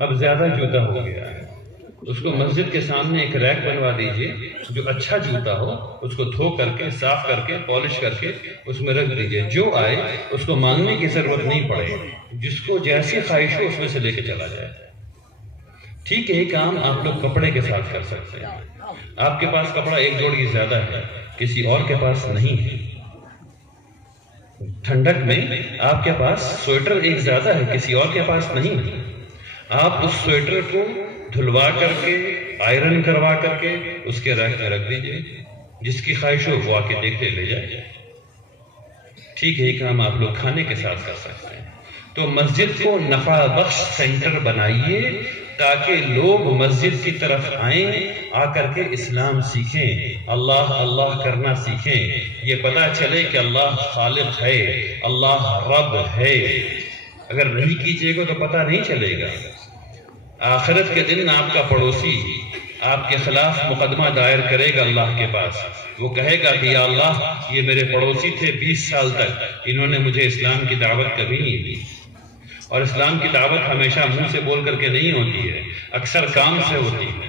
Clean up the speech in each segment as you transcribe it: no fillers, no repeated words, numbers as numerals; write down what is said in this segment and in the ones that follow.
اب زیادہ جوتا ہو گیا ہے، اس کو مسجد کے سامنے ایک ریک بنوا دیجئے، جو اچھا جوتا ہو اس کو دھو کر کے، صاف کر کے، پالش کر کے اس میں رکھ دیجئے، جو آئے اس کو مانگنے کی ضرورت نہیں پڑے، جس کو جیسی خواہش ہو اس میں سے لے کے چلا جائے۔ ٹھیک ہے، یہ کام آپ لوگ کپڑے کے ساتھ کر سکتے ہیں۔ آپ کے پاس کپڑا ایک جوڑی زیادہ ہے، کسی اور کے پاس نہیں ہے۔ ٹھنڈک میں آپ کے پاس سویٹر ایک زیادہ ہے، کسی اور کے پاس نہیں ہے۔ آپ اس سویٹر کو دھلوا کر کے، آئرن کروا کر کے اس کے ریک میں رکھ دیجئے، جس کی خواہش ہو وہ آ کے دیکھتے لے جائے۔ ٹھیک ہے، یہ کام آپ لوگ کھانے کے ساتھ کر سکتے ہیں۔ تو مسجد کو نفع بخش سینٹر بنائیے تاکہ لوگ مسجد کی طرف آئیں، آ کر کے اسلام سیکھیں، اللہ اللہ کرنا سیکھیں، یہ پتہ چلے کہ اللہ خالق ہے، اللہ رب ہے۔ اگر نہیں کیجیے گا تو پتہ نہیں چلے گا۔ آخرت کے دن آپ کا پڑوسی آپ کے خلاف مقدمہ دائر کرے گا اللہ کے پاس، وہ کہے گا کہ یا اللہ یہ میرے پڑوسی تھے 20 سال تک، انہوں نے مجھے اسلام کی دعوت کبھی نہیں دی۔ اور اسلام کی دعوت ہمیشہ منہ سے بول کر کے نہیں ہوتی ہے، اکثر کام سے ہوتی ہے۔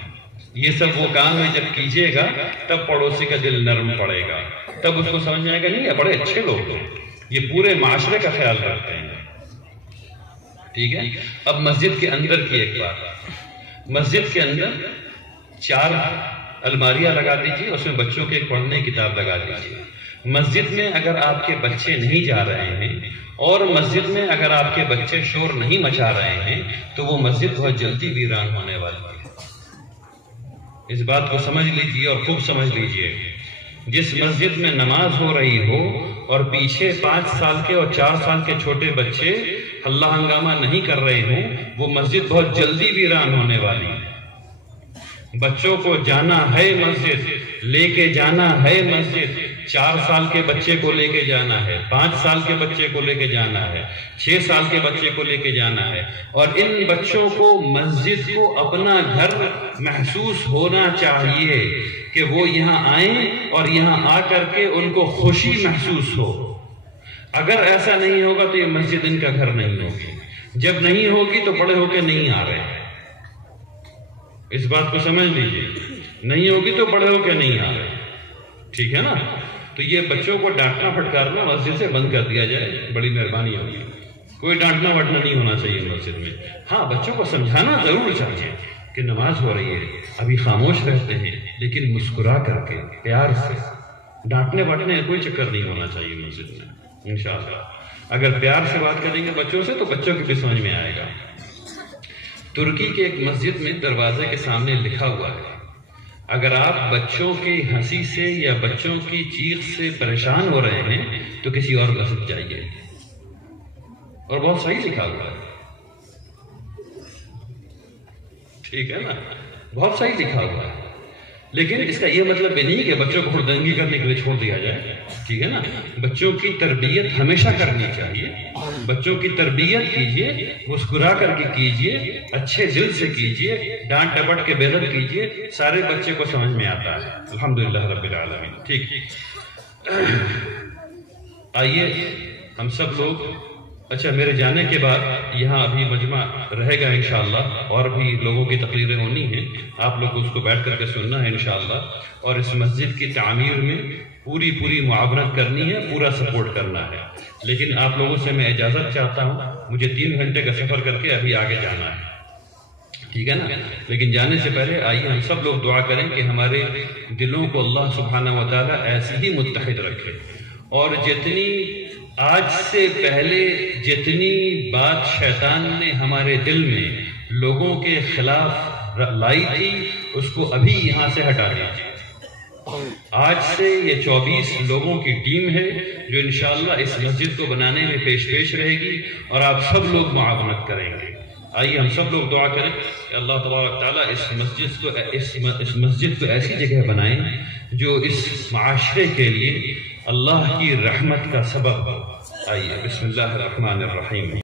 یہ سب وہ کام ہے جب کیجیے گا تب پڑوسی کا دل نرم پڑے گا، تب اس کو سمجھ میں آئے گا نہیں یہ بڑے اچھے لوگ ہیں، یہ پورے معاشرے کا خیال رکھتے ہیں۔ ٹھیک ہے، اب مسجد کے اندر کی ایک بات، مسجد کے اندر 4 الماریاں لگا دیجیے، اس میں بچوں کے پڑھنے کی کتاب لگا دیجیے۔ مسجد میں اگر آپ کے بچے نہیں جا رہے ہیں اور مسجد میں اگر آپ کے بچے شور نہیں مچا رہے ہیں تو وہ مسجد بہت جلدی ویران ہونے والی ہے۔ اس بات کو سمجھ لیجیے اور خوب سمجھ لیجیے، جس مسجد میں نماز ہو رہی ہو اور پیچھے 5 سال کے اور 4 سال کے چھوٹے بچے ہلہ ہنگامہ نہیں کر رہے ہوں، وہ مسجد بہت جلدی ویران ہونے والی ہے۔ بچوں کو جانا ہے مسجد، لے کے جانا ہے مسجد، 4 سال کے بچے کو لے کے جانا ہے، 5 سال کے بچے کو لے کے جانا ہے، 6 سال کے بچے کو لے کے جانا ہے، اور ان بچوں کو مسجد کو اپنا گھر محسوس ہونا چاہیے کہ وہ یہاں آئیں اور یہاں آ کر کے ان کو خوشی محسوس ہو۔ اگر ایسا نہیں ہوگا تو یہ مسجد ان کا گھر نہیں ہوگی، جب نہیں ہوگی تو بڑے ہو کے نہیں آ رہے۔ اس بات کو سمجھ لیجیے، نہیں ہوگی تو بڑے ہو کے نہیں آ رہے، ٹھیک ہے نا؟ تو یہ بچوں کو ڈانٹنا پھٹکارنا مسجد سے بند کر دیا جائے، بڑی مہربانی ہوگی۔ کوئی ڈانٹنا وٹنا نہیں ہونا چاہیے مسجد میں۔ ہاں، بچوں کو سمجھانا ضرور چاہیے کہ نماز ہو رہی ہے، ابھی خاموش رہتے ہیں، لیکن مسکرا کر کے پیار سے، ڈانٹنے وٹنے کوئی چکر نہیں ہونا چاہیے مسجد میں انشاءاللہ۔ اگر پیار سے بات کریں گے بچوں سے تو بچوں کی بھی سمجھ میں آئے گا۔ ترکی کے ایک مسجد میں دروازے کے سامنے لکھا ہوا ہے، اگر آپ بچوں کی ہنسی سے یا بچوں کی چیخ سے پریشان ہو رہے ہیں تو کسی اور مسجد جائیے، اور بہت صحیح لکھا ہوا ہے، ٹھیک ہے نا؟ بہت صحیح لکھا ہوا ہے، لیکن اس کا یہ مطلب یہ نہیں کہ بچوں کو خردنگی کرنے کے لیے چھوڑ دیا جائے، ٹھیک ہے نا؟ بچوں کی تربیت ہمیشہ کرنی چاہیے، بچوں کی تربیت کیجئے، مسکرا کر کے کیجئے، اچھے دل سے کیجئے، ڈانٹ ڈپٹ کے بے ادب کیجئے، سارے بچے کو سمجھ میں آتا ہے، الحمدللہ رب العالمین۔ ٹھیک، آئیے ہم سب لوگ، اچھا میرے جانے کے بعد یہاں ابھی مجمع رہے گا انشاءاللہ، اور بھی لوگوں کی تقریریں ہونی ہیں، آپ لوگ کو اس کو بیٹھ کر کے سننا ہے انشاءاللہ، اور اس مسجد کی تعمیر میں پوری معاونت کرنی ہے، پورا سپورٹ کرنا ہے۔ لیکن آپ لوگوں سے میں اجازت چاہتا ہوں، مجھے 3 گھنٹے کا سفر کر کے ابھی آگے جانا ہے، ٹھیک ہے نا؟ لیکن جانے سے پہلے آئیے ہم سب لوگ دعا کریں کہ ہمارے دلوں کو اللہ سبحانہ وتعالی ایسے ہی متحد رکھے، اور آج سے پہلے جتنی بات شیطان نے ہمارے دل میں لوگوں کے خلاف لائی تھی اس کو ابھی یہاں سے ہٹا دیجیے۔ آج سے یہ 24 لوگوں کی ٹیم ہے جو انشاءاللہ اس مسجد کو بنانے میں پیش رہے گی، اور آپ سب لوگ معاونت کریں گے۔ آئیے ہم سب لوگ دعا کریں کہ اللہ تبارک تعالیٰ اس مسجد کو ایسی جگہ بنائیں جو اس معاشرے کے لیے اللہ کی رحمت کا سبب ہو۔ آئیے بسم اللہ الرحمن الرحیم۔